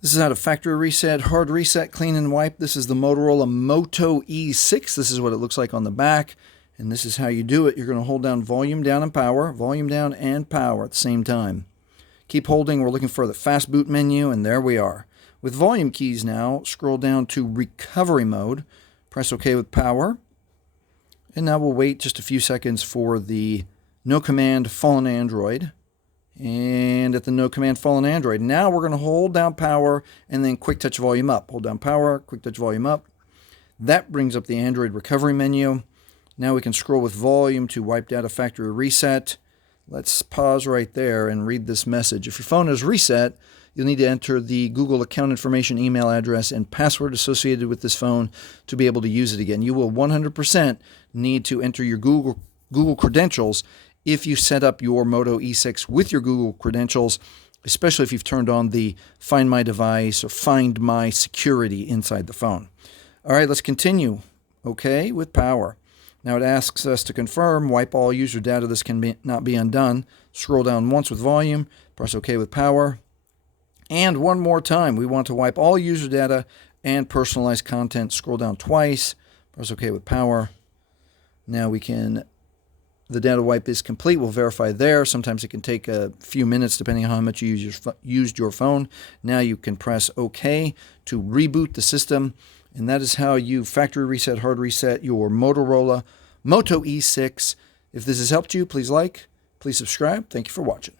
This is how to factory reset, hard reset, clean and wipe. This is the Motorola Moto6. This is what it looks like on the back. And this is how you do it. You're going to hold down volume down and power at the same time. Keep holding. We're looking for the fast boot menu, and there we are. With volume keys now, scroll down to recovery mode. Press OK with power. And now we'll wait just a few seconds for the no command fallen Android. And at the no command fallen Android, now we're going to hold down power and then quick touch volume up. Hold down power, quick touch volume up. That brings up the Android recovery menu. Now we can scroll with volume to wipe data factory reset. Let's pause right there and read this message. If your phone is reset, you'll need to enter the Google account information, email address, and password associated with this phone to be able to use it again. You will 100% need to enter your Google credentials if you set up your Moto E6 with your Google credentials, especially if you've turned on the Find My Device or Find My Security inside the phone. All right, let's continue. OK with power. Now it asks us to confirm, wipe all user data. This not be undone. Scroll down once with volume, press OK with power. And one more time, we want to wipe all user data and personalized content. Scroll down twice, press OK with power. Now the data wipe is complete. We'll verify there. Sometimes it can take a few minutes depending on how much you used your phone. Now you can press OK to reboot the system. And that is how you factory reset, hard reset your Motorola Moto E6. If this has helped you, please like, please subscribe. Thank you for watching.